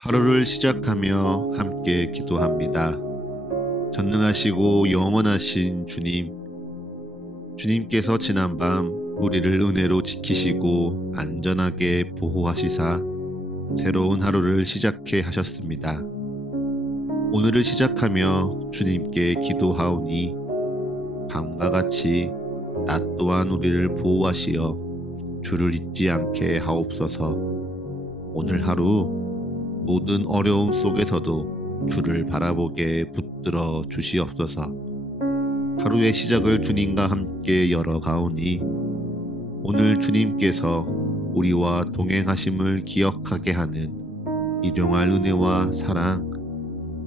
하루를 시작하며 함께 기도합니다. 전능하시고 영원하신 주님, 주님께서 지난밤 우리를 은혜로 지키시고 안전하게 보호하시사 새로운 하루를 시작해 하셨습니다. 오늘을 시작하며 주님께 기도하오니 밤과 같이 낮 또한 우리를 보호하시어 주를 잊지 않게 하옵소서. 오늘 하루 모든 어려움 속에서도 주를 바라보게 붙들어 주시옵소서. 하루의 시작을 주님과 함께 열어가오니 오늘 주님께서 우리와 동행하심을 기억하게 하는 일용할 은혜와 사랑,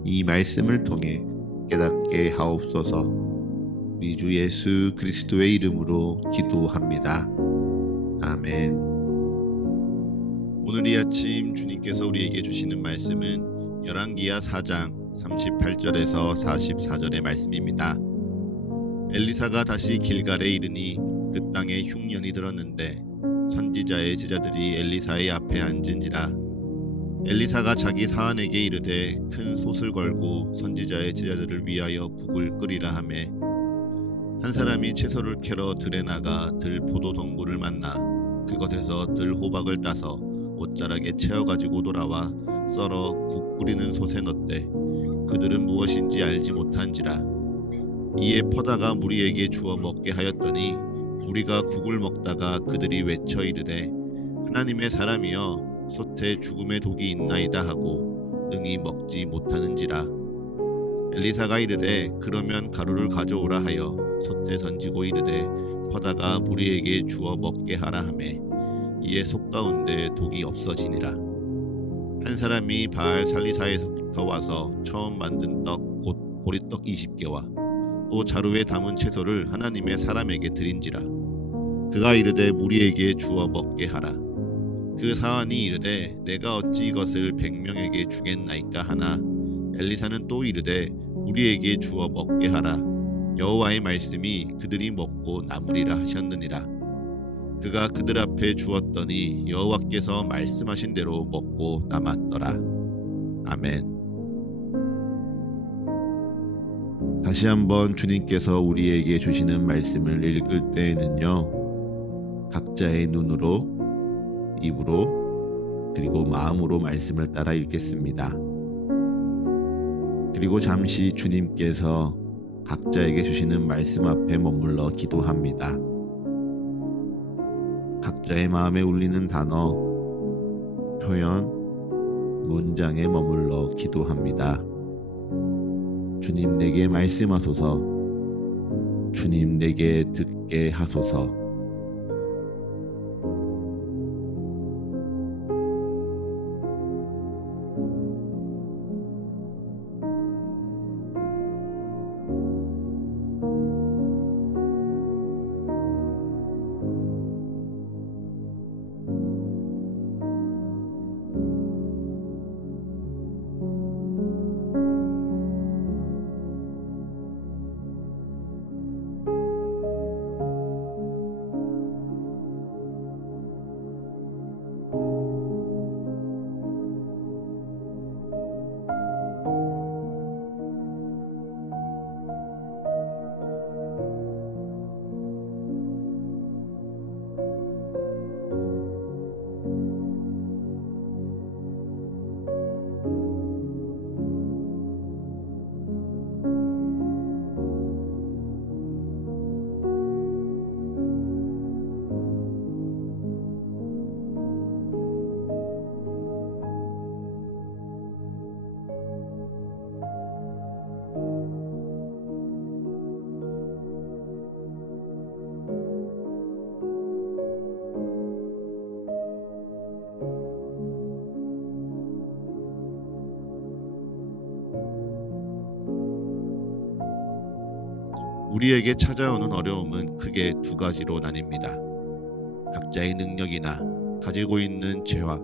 이 말씀을 통해 깨닫게 하옵소서. 우리 주 예수 그리스도의 이름으로 기도합니다. 아멘. 오늘 이 아침 주님께서 우리에게 주시는 말씀은 열왕기하 4장 38절에서 44절의 말씀입니다. 엘리사가 다시 길갈에 이르니 그 땅에 흉년이 들었는데 선지자의 제자들이 엘리사의 앞에 앉은지라. 엘리사가 자기 사환에게 이르되 큰 솥을 걸고 선지자의 제자들을 위하여 국을 끓이라 하매 한 사람이 채소를 캐러 들에 나가 들 포도 덩굴을 만나 그것에서 들 호박을 따서 옷자락에 채워가지고 돌아와 썰어 국 끓이는 솥에 넣되 그들은 무엇인지 알지 못한지라. 이에 퍼다가 무리에게 주어 먹게 하였더니 무리가 국을 먹다가 그들이 외쳐 이르되 하나님의 사람이여 솥에 죽음의 독이 있나이다 하고 능히 먹지 못하는지라. 엘리사가 이르되 그러면 가루를 가져오라 하여 솥에 던지고 이르되 퍼다가 무리에게 주어 먹게 하라 하매 이에 속 가운데 독이 없어지니라. 한 사람이 바알 살리사에서부터 와서 처음 만든 떡 곧 보리떡 20개와 또 자루에 담은 채소를 하나님의 사람에게 드린지라. 그가 이르되 무리에게 주어 먹게 하라. 그 사환이 이르되 내가 어찌 이것을 100명에게 주겠나이까 하나 엘리사는 또 이르되 무리에게 주어 먹게 하라. 여호와의 말씀이 그들이 먹고 남으리라 하셨느니라. 그가 그들 앞에 주었더니 여호와께서 말씀하신 대로 먹고 남았더라. 아멘. 다시 한번 주님께서 우리에게 주시는 말씀을 읽을 때에는요, 각자의 눈으로, 입으로, 그리고 마음으로 말씀을 따라 읽겠습니다. 그리고 잠시 주님께서 각자에게 주시는 말씀 앞에 머물러 기도합니다. 각자의 마음에 울리는 단어, 표현, 문장에 머물러 기도합니다. 주님 내게 말씀하소서. 주님 내게 듣게 하소서. 우리에게 찾아오는 어려움은 크게 두 가지로 나뉩니다. 각자의 능력이나 가지고 있는 재화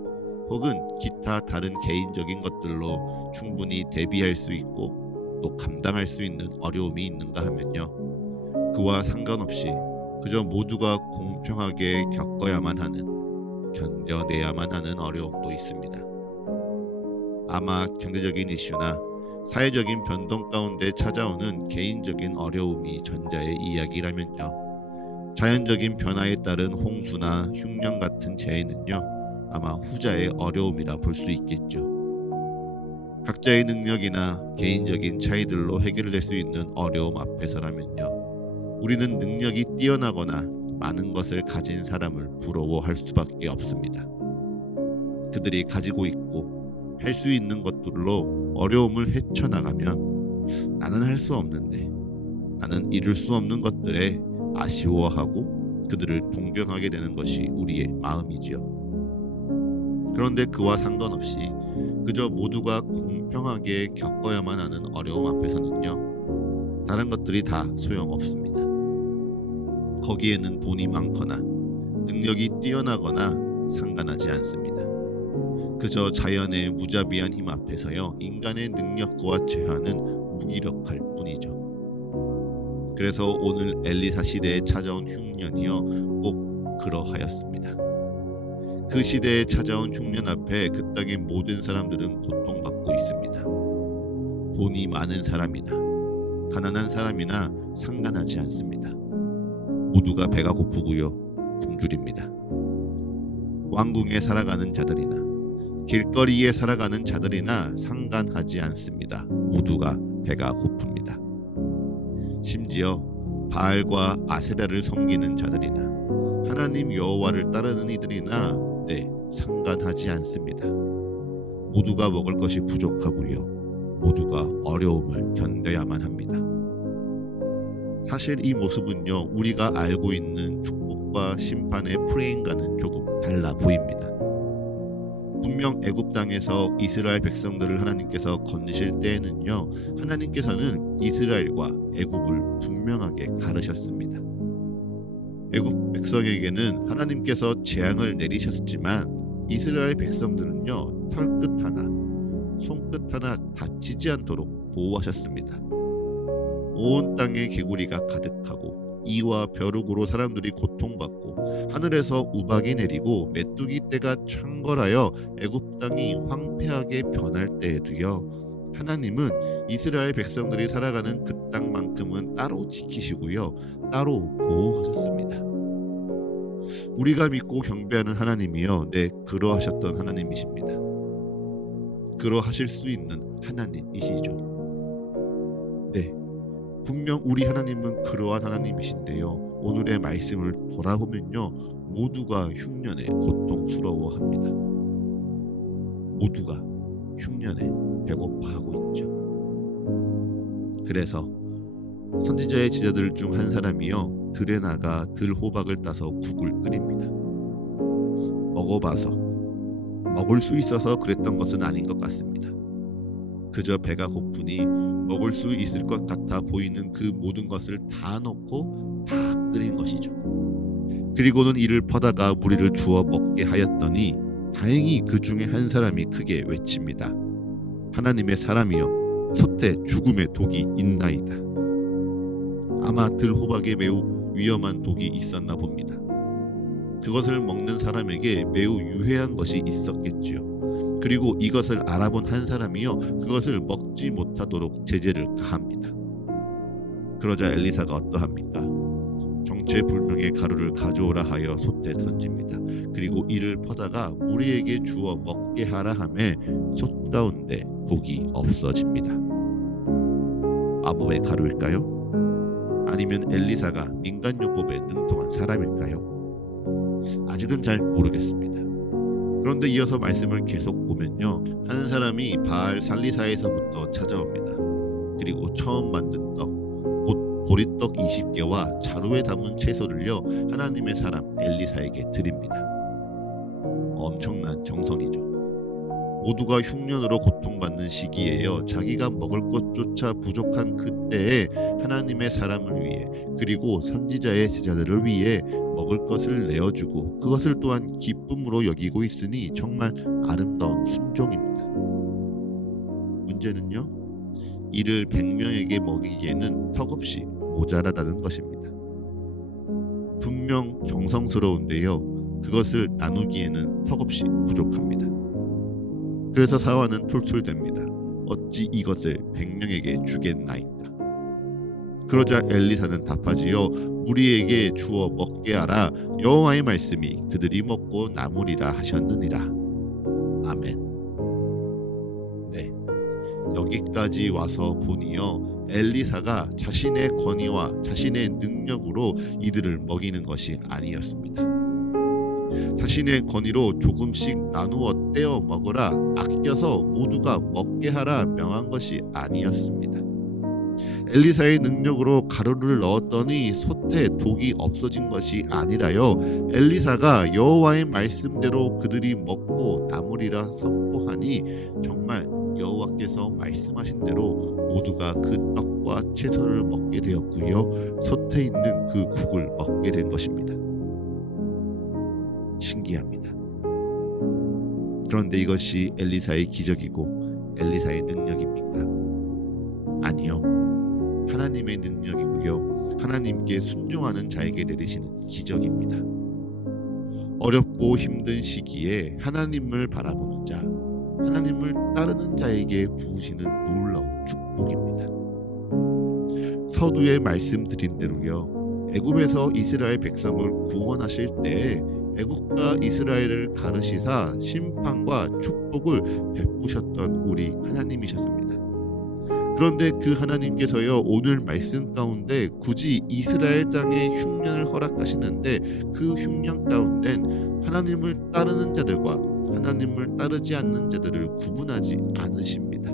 혹은 기타 다른 개인적인 것들로 충분히 대비할 수 있고 또 감당할 수 있는 어려움이 있는가 하면요, 그와 상관없이 그저 모두가 공평하게 겪어야만 하는, 견뎌내야만 하는 어려움도 있습니다. 아마 경제적인 이슈나 사회적인 변동 가운데 찾아오는 개인적인 어려움이 전자의 이야기라면요. 자연적인 변화에 따른 홍수나 흉년 같은 재해는요. 아마 후자의 어려움이라 볼 수 있겠죠. 각자의 능력이나 개인적인 차이들로 해결될 수 있는 어려움 앞에서라면요. 우리는 능력이 뛰어나거나 많은 것을 가진 사람을 부러워할 수밖에 없습니다. 그들이 가지고 있고 할 수 있는 것들로 어려움을 헤쳐나가면 나는 할 수 없는데, 나는 이룰 수 없는 것들에 아쉬워하고 그들을 동경하게 되는 것이 우리의 마음이지요. 그런데 그와 상관없이 그저 모두가 공평하게 겪어야만 하는 어려움 앞에서는요, 다른 것들이 다 소용없습니다. 거기에는 돈이 많거나 능력이 뛰어나거나 상관하지 않습니다. 그저 자연의 무자비한 힘 앞에서요, 인간의 능력과 제한은 무기력할 뿐이죠. 그래서 오늘 엘리사 시대에 찾아온 흉년이요, 꼭 그러하였습니다. 그 시대에 찾아온 흉년 앞에 그 땅의 모든 사람들은 고통받고 있습니다. 돈이 많은 사람이나 가난한 사람이나 상관하지 않습니다. 모두가 배가 고프고요, 굶주립니다. 왕궁에 살아가는 자들이나 길거리에 살아가는 자들이나 상관하지 않습니다. 모두가 배가 고픕니다. 심지어 바알과 아세라를 섬기는 자들이나 하나님 여호와를 따르는 이들이나 상관하지 않습니다. 모두가 먹을 것이 부족하고요, 모두가 어려움을 견뎌야만 합니다. 사실 이 모습은요, 우리가 알고 있는 축복과 심판의 프레임과는 조금 달라 보입니다. 분명 애굽 땅에서 이스라엘 백성들을 하나님께서 건지실 때에는요, 하나님께서는 이스라엘과 애굽을 분명하게 가르셨습니다. 애굽 백성에게는 하나님께서 재앙을 내리셨지만 이스라엘 백성들은요, 털끝 하나, 손끝 하나 다치지 않도록 보호하셨습니다. 온 땅에 개구리가 가득하고 이와 벼룩으로 사람들이 고통받고 하늘에서 우박이 내리고 메뚜기 떼가 창궐하여 애굽 땅이 황폐하게 변할 때에도요, 하나님은 이스라엘 백성들이 살아가는 그 땅만큼은 따로 지키시고요, 따로 보호하셨습니다. 우리가 믿고 경배하는 하나님이요, 그러하셨던 하나님이십니다. 그러하실 수 있는 하나님이시죠. 분명 우리 하나님은 그러한 하나님이신데요, 오늘의 말씀을 돌아보면요, 모두가 흉년에 고통스러워합니다. 모두가 흉년에 배고파하고 있죠. 그래서 선지자의 제자들 중 한 사람이요, 들에 나가 들호박을 따서 국을 끓입니다. 먹어봐서 먹을 수 있어서 그랬던 것은 아닌 것 같습니다. 그저 배가 고프니 먹을 수 있을 것 같아 보이는 그 모든 것을 다 넣고 다 끓인 것이죠. 그리고는 이를 퍼다가 무리를 주어 먹게 하였더니 다행히 그 중에 한 사람이 크게 외칩니다. 하나님의 사람이여, 솥에 죽음의 독이 있나이다. 아마 들호박에 매우 위험한 독이 있었나 봅니다. 그것을 먹는 사람에게 매우 유해한 것이 있었겠지요. 그리고 이것을 알아본 한 사람이요, 그것을 먹지 못하도록 제재를 가합니다. 그러자 엘리사가 어떠합니까? 정체불명의 가루를 가져오라 하여 솥에 던집니다. 그리고 이를 퍼다가 무리에게 주어 먹게 하라 하매 솥 가운데 독이 없어집니다. 마법의 가루일까요? 아니면 엘리사가 민간요법에 능통한 사람일까요? 아직은 잘 모르겠습니다. 그런데 이어서 말씀을 계속 보면요, 한 사람이 바알 살리사에서부터 찾아옵니다. 그리고 처음 만든 떡, 곧 보리떡 20개와 자루에 담은 채소를요, 하나님의 사람 엘리사에게 드립니다. 엄청난 정성이죠. 모두가 흉년으로 고통받는 시기에요, 자기가 먹을 것조차 부족한 그때에 하나님의 사람을 위해, 그리고 선지자의 제자들을 위해 먹을 것을 내어주고 그것을 또한 기쁨으로 여기고 있으니 정말 아름다운 순종입니다. 문제는요, 이를 100명에게 먹이기에는 턱없이 모자라다는 것입니다. 분명 정성스러운데요, 그것을 나누기에는 턱없이 부족합니다. 그래서 사환은 툴툴댑니다. 어찌 이것을 100명에게 주겠나이까. 그러자 엘리사는 답하지요. 무리에게 주어 먹게 하라. 여호와의 말씀이 그들이 먹고 남으리라 하셨느니라. 아멘. 네, 여기까지 와서 보니요, 엘리사가 자신의 권위와 자신의 능력으로 이들을 먹이는 것이 아니었습니다. 자신의 권위로 조금씩 나누어 떼어 먹으라, 아껴서 모두가 먹게 하라 명한 것이 아니었습니다. 엘리사의 능력으로 가루를 넣었더니 솥에 독이 없어진 것이 아니라요, 엘리사가 여호와의 말씀대로 그들이 먹고 남으리라 선포하니 정말 여호와께서 말씀하신 대로 모두가 그 떡과 채소를 먹게 되었고요, 솥에 있는 그 국을 먹게 된 것입니다. 신기합니다. 그런데 이것이 엘리사의 기적이고 엘리사의 능력입니까? 아니요, 하나님의 능력이고요, 하나님께 순종하는 자에게 내리시는 기적입니다. 어렵고 힘든 시기에 하나님을 바라보는 자, 하나님을 따르는 자에게 부으시는 놀라운 축복입니다. 서두에 말씀드린 대로요, 애굽에서 이스라엘 백성을 구원하실 때 애국과 이스라엘을 가르시사 심판과 축복을 베푸셨던 우리 하나님이셨습니다. 그런데 그 하나님께서요, 오늘 말씀 가운데 굳이 이스라엘 땅에 흉년을 허락하시는데 그 흉년 가운데는 하나님을 따르는 자들과 하나님을 따르지 않는 자들을 구분하지 않으십니다.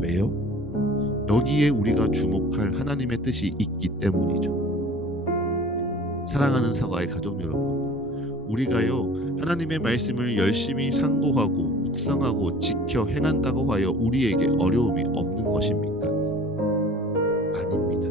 왜요? 여기에 우리가 주목할 하나님의 뜻이 있기 때문이죠. 사랑하는 사과의 가족 여러분, 우리가요, 하나님의 말씀을 열심히 상고하고 묵상하고 지켜 행한다고 하여 우리에게 어려움이 없는 것입니까? 아닙니다.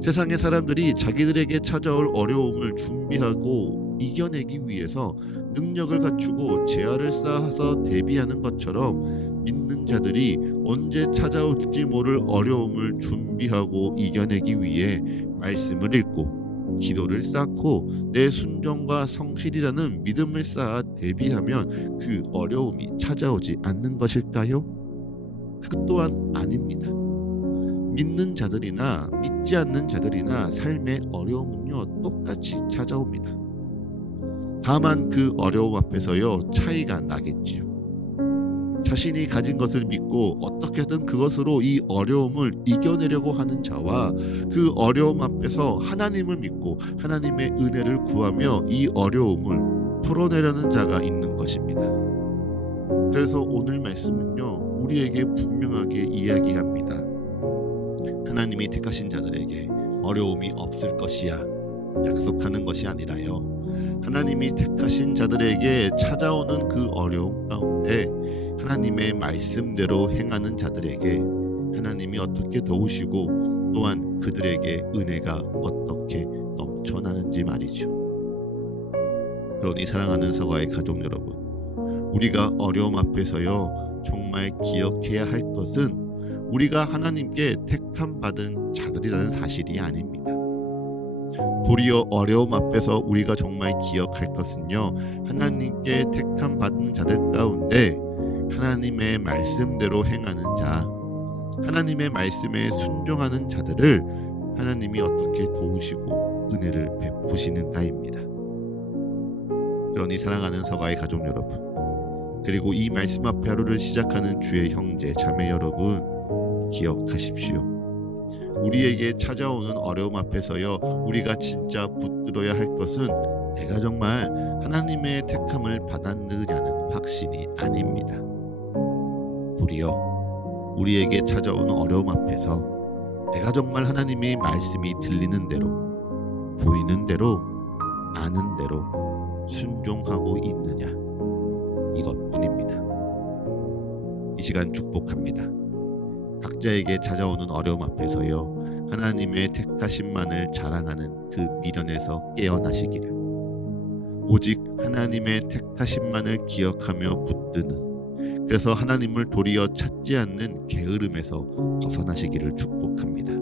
세상의 사람들이 자기들에게 찾아올 어려움을 준비하고 이겨내기 위해서 능력을 갖추고 재활을 쌓아서 대비하는 것처럼 믿는 자들이 언제 찾아올지 모를 어려움을 준비하고 이겨내기 위해 말씀을 읽고 기도를 쌓고 내 순종과 성실이라는 믿음을 쌓아 대비하면 그 어려움이 찾아오지 않는 것일까요? 그 또한 아닙니다. 믿는 자들이나 믿지 않는 자들이나 삶의 어려움은요, 똑같이 찾아옵니다. 다만 그 어려움 앞에서요, 차이가 나겠지요. 자신이 가진 것을 믿고 어떻게든 그것으로 이 어려움을 이겨내려고 하는 자와 그 어려움 앞에서 하나님을 믿고 하나님의 은혜를 구하며 이 어려움을 풀어내려는 자가 있는 것입니다. 그래서 오늘 말씀은요, 우리에게 분명하게 이야기합니다. 하나님이 택하신 자들에게 어려움이 없을 것이야 약속하는 것이 아니라요, 하나님이 택하신 자들에게 찾아오는 그 어려움 가운데 하나님의 말씀대로 행하는 자들에게 하나님이 어떻게 도우시고 또한 그들에게 은혜가 어떻게 넘쳐나는지 말이죠. 그러니 사랑하는 사과의 가족 여러분, 우리가 어려움 앞에서요, 정말 기억해야 할 것은 우리가 하나님께 택함 받은 자들이라는 사실이 아닙니다. 도리어 어려움 앞에서 우리가 정말 기억할 것은요, 하나님께 택함 받은 자들 가운데 하나님의 말씀대로 행하는 자, 하나님의 말씀에 순종하는 자들을 하나님이 어떻게 도우시고 은혜를 베푸시는가입니다. 그러니 사랑하는 서가의 가족 여러분, 그리고 이 말씀 앞에 하루를 시작하는 주의 형제 자매 여러분, 기억하십시오. 우리에게 찾아오는 어려움 앞에서요, 우리가 진짜 붙들어야 할 것은 내가 정말 하나님의 택함을 받았느냐는 확신이 아닙니다. 도리어 우리에게 찾아오는 어려움 앞에서 내가 정말 하나님의 말씀이 들리는 대로, 보이는 대로, 아는 대로 순종하고 있느냐, 이것뿐입니다. 이 시간 축복합니다. 각자에게 찾아오는 어려움 앞에서요, 하나님의 택하심만을 자랑하는 그 미련에서 깨어나시기를, 오직 하나님의 택하심만을 기억하며 붙드는, 그래서 하나님을 도리어 찾지 않는 게으름에서 벗어나시기를 축복합니다.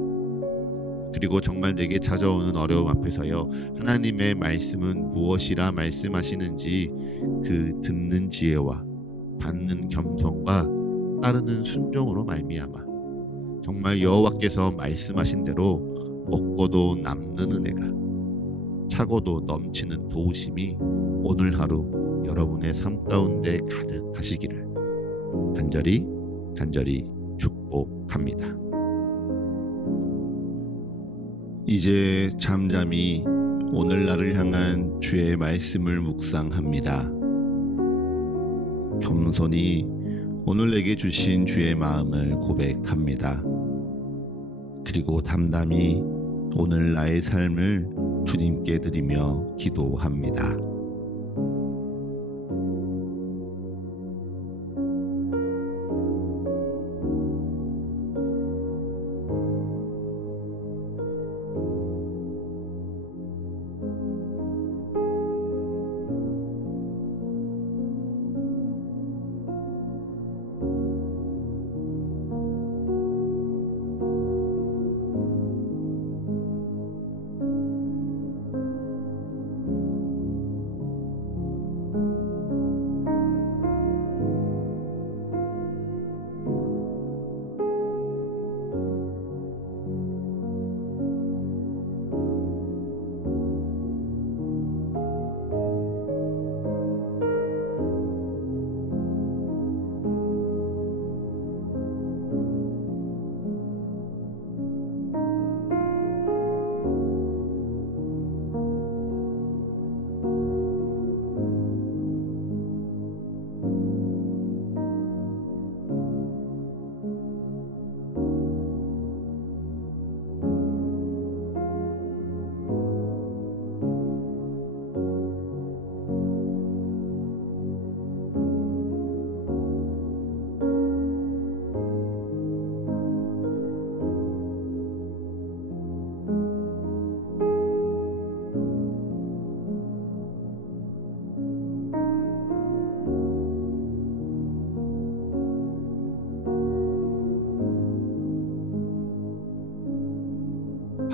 그리고 정말 내게 찾아오는 어려움 앞에서요, 하나님의 말씀은 무엇이라 말씀하시는지 그 듣는 지혜와 받는 겸손과 따르는 순종으로 말미암아 정말 여호와께서 말씀하신 대로 먹고도 남는 은혜가, 차고도 넘치는 도우심이 오늘 하루 여러분의 삶 가운데 가득하시기를 간절히 축복합니다. 이제 잠잠히 오늘날을 향한 주의 말씀을 묵상합니다. 겸손히 오늘 내게 주신 주의 마음을 고백합니다. 그리고 담담히 오늘 나의 삶을 주님께 드리며 기도합니다.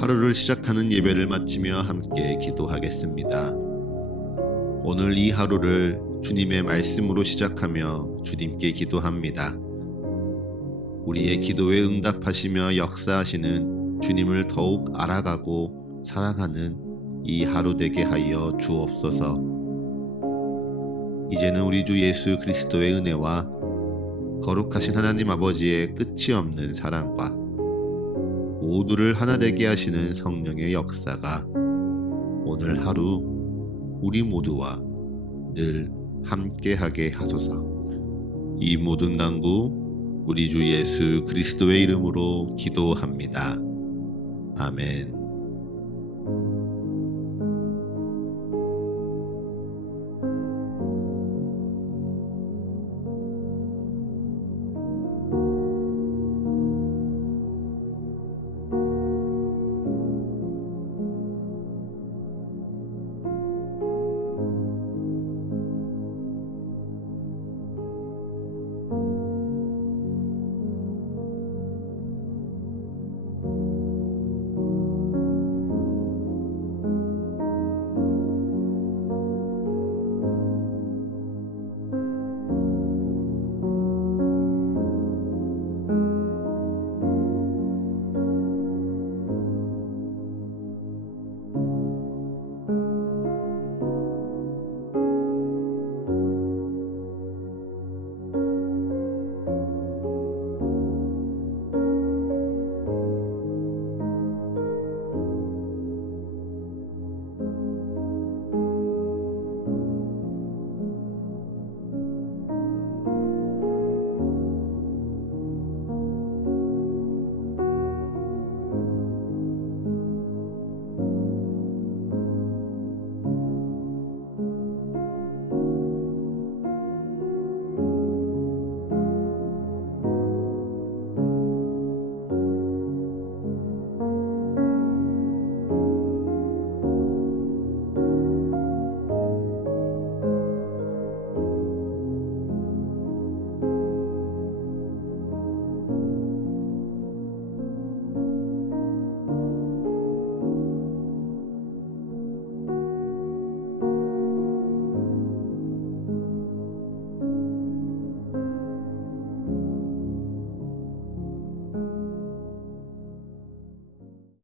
하루를 시작하는 예배를 마치며 함께 기도하겠습니다. 오늘 이 하루를 주님의 말씀으로 시작하며 주님께 기도합니다. 우리의 기도에 응답하시며 역사하시는 주님을 더욱 알아가고 사랑하는 이 하루 되게 하여 주옵소서. 이제는 우리 주 예수 그리스도의 은혜와 거룩하신 하나님 아버지의 끝이 없는 사랑과 모두를 하나 되게 하시는 성령의 역사가 오늘 하루 우리 모두와 늘 함께하게 하소서. 이 모든 간구 우리 주 예수 그리스도의 이름으로 기도합니다. 아멘.